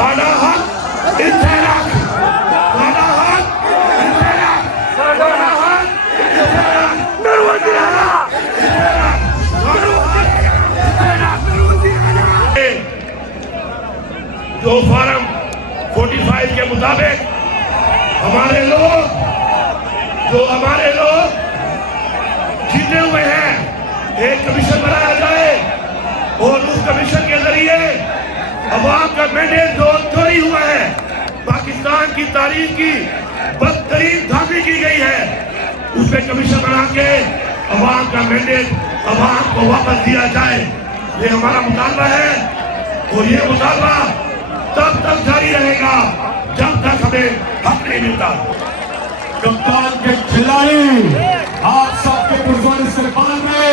ساڈا حق اتنے رکھ، ساڈا حق اتنے رکھ، ساڈا حق اتنے رکھ، میرے وزیر اعلیٰ اتنے رکھ، ساڈا حق اتنے رکھ، میرے وزیر اعلیٰ۔ جو فارم 45 کے مطابق ہمارے لوگ جیتے ہوئے ہیں، ایک کمیشن بنایا جائے اور اس کمیشن کے ذریعے عوام کا مینڈیٹ جو چوری ہوا ہے، پاکستان کی تاریخ کی بدترین دھاندلی کی گئی ہے، اس پہ کمیشن بنا کے عوام کا مینڈیٹ عوام کو واپس دیا جائے۔ یہ ہمارا مطالبہ ہے اور یہ مطالبہ تب تک جاری رہے گا جب تک ہمیں حق نہیں ملتا۔ کپتان کے کھلاڑی آپ سب کے پرزور استقبال میں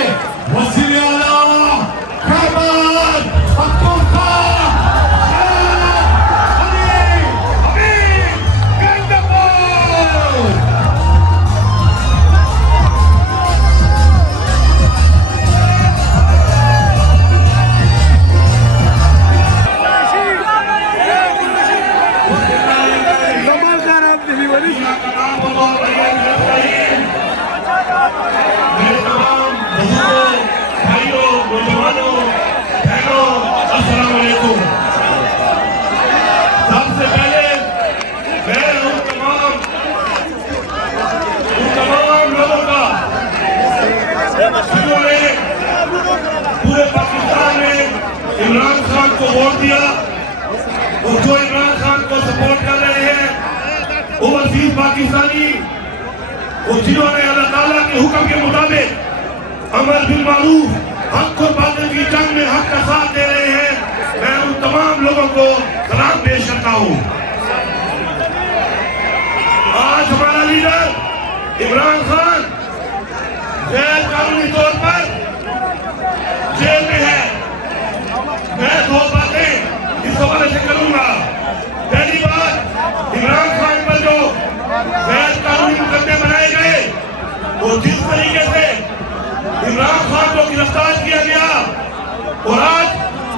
وزیر اعلیٰ خیبر پختونخوا پورے پاکستان میں عمران خان کو ووٹ دیا اور جو عمران خان کو سپورٹ کر رہے ہیں اوورسیز پاکستانی، اور جنہوں نے اللہ تعالیٰ کے حکم کے مطابق امر بالمعروف حق اور باطل کی جنگ میں حق کا ساتھ دے رہے ہیں، میں ان تمام لوگوں کو سلام پیش کرتا ہوں۔ آج ہمارا لیڈر عمران خان غیر قانونی طور پر جیل میں ہے۔ میں دو باتیں اس حوالے سے کروں گا۔ پہلی بات، عمران خان پر جو غیر قانونی مقدمے بنائے گئے، وہ جس طریقے سے عمران خان کو گرفتار کیا گیا اور آج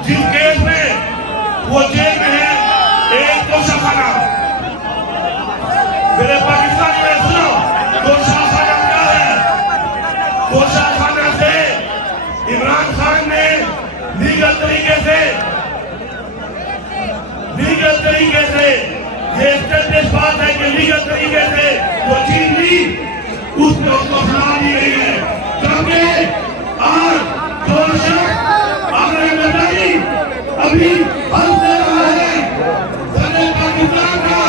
جس کیس میں وہ جیل میں ہے، ایک توشہ خانہ، میرے پاکستان میں سنو، توشہ خانہ کیا ہے؟ توشہ خانہ سے عمران خان نے لیگل طریقے سے یہ اسٹیبلش بات ہے کہ لیگل طریقے سے وہ چیز لی، اس میں اس کو سزا دی گئی ہے، کیونکہ آج جو شخص آگے بتائی ابھی حل دے رہا ہے صدر پاکستان کا،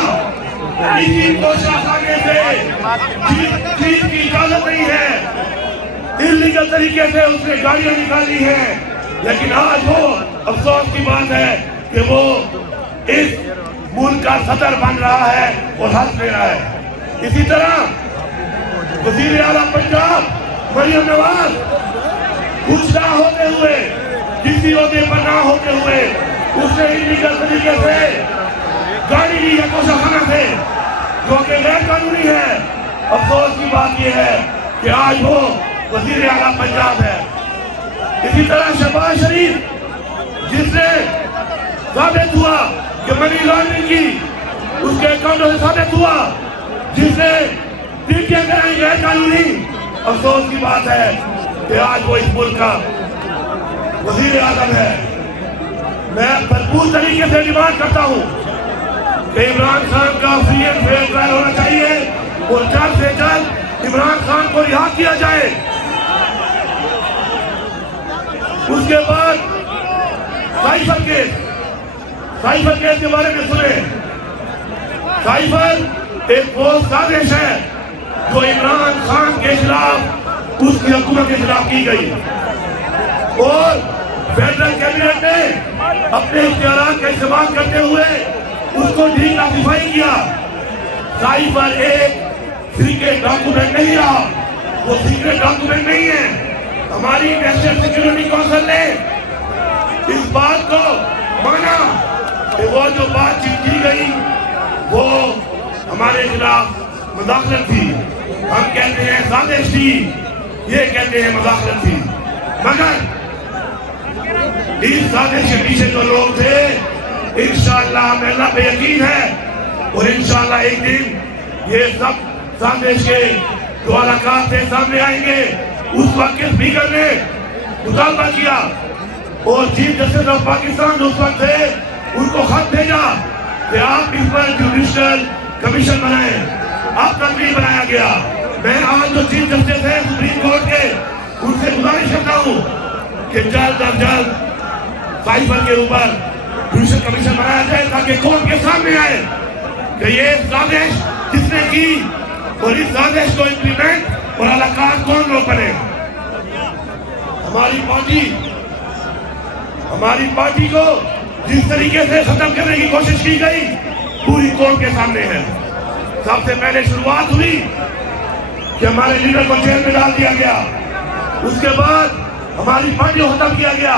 اسی توشہ خانے سے چیز کی اجازت نہیں ہے، انلیگل طریقے سے اس نے گاڑیاں نکالی ہیں، لیکن آج وہ افسوس کی بات ہے کہ وہ اس ملک کا صدر بن رہا ہے اور حق لے رہا ہے۔ اسی طرح وزیر اعلیٰ پنجاب مریم نواز کچھ نہ ہوتے ہوئے، کسی عہدے پر نہ ہوتے ہوئے، اس نے انلیگل طریقے سے گاڑی لی ہے توشہ خانہ سے، جو کہ غیر قانونی ہے۔ افسوس کی بات یہ ہے کہ آج وہ وزیر اعلیٰ پنجاب ہے۔ اسی طرح شہباز شریف، جس نے ثابت ہوا کہ منی لانڈرنگ کی اس کے اکاؤنٹوں سے ثابت ہوا، جس نے ٹیکے کرائی غیر قانونی، افسوس کی بات ہے کہ آج وہ اس ملک کا وزیر اعظم ہے۔ میں بھرپور طریقے سے ڈیمانڈ کرتا ہوں کہ عمران خان کا فری اینڈ فیئر ٹرائل ہونا چاہیے اور جلد سے جلد عمران خان کو رہا کیا جائے۔ اس کے بعد سائفر کیس کے بارے میں سنیں۔ سائفر ایک وہ سازش ہے جو عمران خان کے خلاف، اس کی حکومت کے خلاف کی گئی، اور فیڈرل کیبنٹ نے اپنے اختیارات کا استعمال کرتے ہوئے اس کو ڈی کلاسیفائی کیا۔ سائفر ایک سیکریٹ ڈاکومنٹ نہیں رہا، وہ سیکریٹ ڈاکومنٹ نہیں ہے۔ ہماری نیشنل سیکیورٹی کونسل نے اس بات کو مانا کہ وہ جو بات چیت کی گئی وہ ہمارے خلاف مداخلت تھی۔ ہم کہتے ہیں سازش تھی، یہ کہتے ہیں مداخلت تھی، مگر اس سازش کے پیچھے جو لوگ تھے انشاءاللہ ہمیں اللہ پہ یقین ہے اور انشاءاللہ ایک دن یہ سب سازش کے جو علاقات سے سامنے آئیں گے. اس وقت کے اسپیکر نے مطالبہ کیا اور چیف جسٹس آف پاکستان جو اس وقت تھے ان کو خط بھیجا کہ آپ اس پر جوڈیشل کمیشن بنائیں. اب تک نہیں بنایا گیا. میں آج جو چیف جسٹس ہیں سپریم کورٹ کے ان سے گزارش کرتا ہوں کہ جلد از جلد سائبر کے اوپر جوڈیشل کمیشن بنایا جائے تاکہ کورٹ کے سامنے آئے کہ یہ سازش کس نے کی اور اس سازش کو امپلیمنٹ اور علاقات کون لوگ بنے. ہماری پارٹی کو جس طریقے سے ختم کرنے کی کوشش کی گئی پوری قوم کے سامنے ہے. سب سے پہلے شروعات ہوئی کہ ہمارے لیڈر کو جیل میں ڈال دیا گیا. اس کے بعد ہماری پارٹی کو ختم کیا گیا.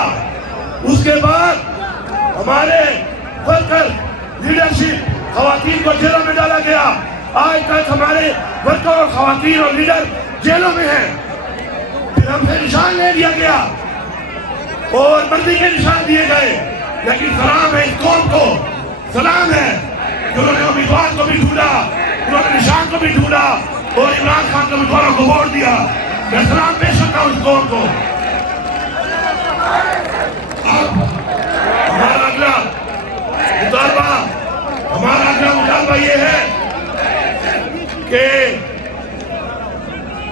اس کے بعد ہمارے ورکر لیڈرشپ خواتین کو جیلوں میں ڈالا گیا. آج تک ہمارے ورکر اور خواتین اور لیڈر جیلوں میں ہیں. پھر ہم سے نشان لے لیا گیا اور مرضی کے نشان دیے گئے. لیکن سلام ہے اس قوم کو, سلام ہے جنہوں نے امیدوار کو بھی ڈھونڈا, انہوں نے نشان کو بھی ڈھونڈا اور عمران خان کے امیدواروں کو ووٹ دیا. میں سلام پیش کرتا ہوں اس قوم کو. اب ہمارا اگلا مطالبہ یہ ہے کہ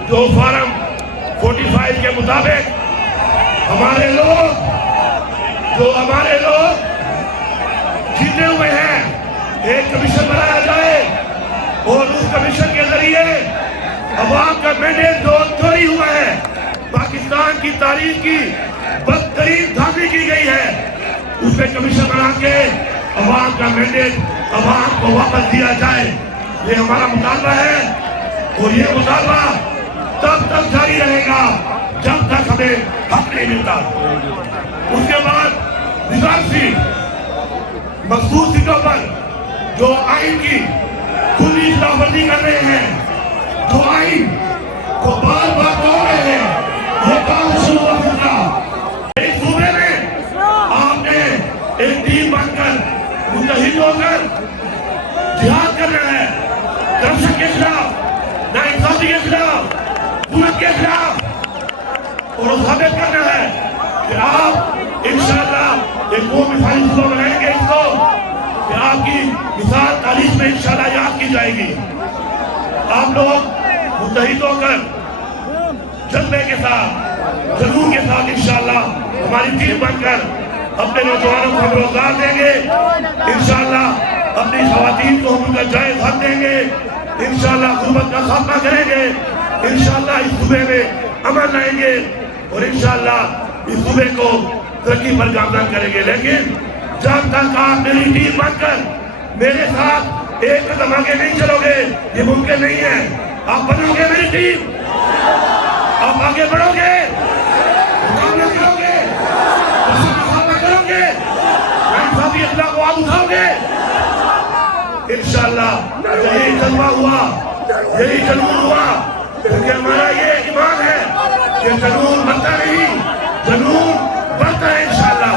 جو فارم 45 کے مطابق ہمارے لوگ جیتے ہوئے ہیں, ایک کمیشن بنایا جائے اور اس کمیشن کے ذریعے عوام کا مینڈیٹ جو چوری ہوا ہے, پاکستان کی تاریخ کی بدترین دھاندلی کی گئی ہے, اس پہ کمیشن بنا کے عوام کا مینڈیٹ عوام کو واپس دیا جائے. یہ ہمارا مطالبہ ہے اور یہ مطالبہ تب تک جاری رہے گا جب تک ہمیں حق نہیں ملتا. اس کے بعد ریزرو سیٹ, مخصوص سیٹوں پر جو آئین کی کھلی خلاف ورزی کر رہے ہیں, جو آئین کو بار بار توڑ رہے ہیں, یہ کام شروع ہو سکتا. اس صوبے میں آپ نے ایک ٹیم بن کر متحد ہو کر جہاد کرنا ہے, کرپشن کے خلاف, ناانصافی کے خلاف, ظلم کے خلاف, اور ثابت کرنا ہے کہ آپ انشاءاللہ ایک وہ مثالی صوبہ بنائیں گے اس کو کہ آپ کی مثال تاریخ میں انشاءاللہ یاد کی جائے گی. آپ لوگ متحد ہو کر جذبے کے ساتھ, جنون کے ساتھ انشاءاللہ ہماری ٹیم بن کر اپنے نوجوانوں کو ہم روزگار دیں گے, انشاءاللہ اپنی خواتین کو ہم ان کا جائز حق دیں گے, انشاءاللہ غربت کا خاتمہ کریں گے, انشاءاللہ اس صوبے میں امن لائیں گے اور انشاءاللہ اس صوبے کو ترقی پر گامزن کریں گے. لیکن جب تک آپ میری ٹیم بن کر میرے ساتھ ایک قدم آگے نہیں چلو گے یہ ممکن نہیں ہے. آپ بنو گے میری ٹیم, آپ آگے بڑھو گے, مقابلہ کرو گے, کرو گے, انصافی اخلاق کو آپ اٹھاؤ گے انشاءاللہ. یہی جذبہ ہوا, یہی جنون ہوا, کیونکہ ہمارا یہ ایمان ہے کہ جنون مرتا نہیں, جنون بڑھتا ہے انشاءاللہ.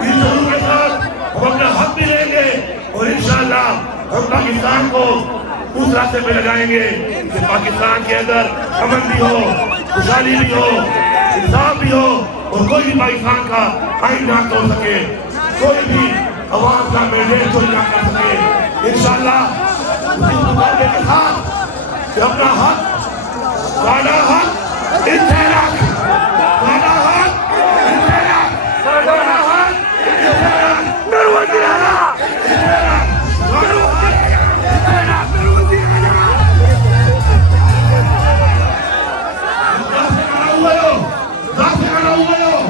اس جنون کے ساتھ ہم اپنا حق بھی لیں گے اور انشاءاللہ ہم پاکستان کو اس راستے پہ لگائیں گے کہ پاکستان کے اندر امن بھی ہو, خوشحالی بھی ہو, انصاف بھی ہو اور کوئی بھی پاکستان کا آئین نہ توڑ سکے, کوئی بھی عوام کا مینڈیٹ چوری نہ کر سکے. انشاءاللہ اس مطالبے کے ساتھ کہ اپنا حق وعدہ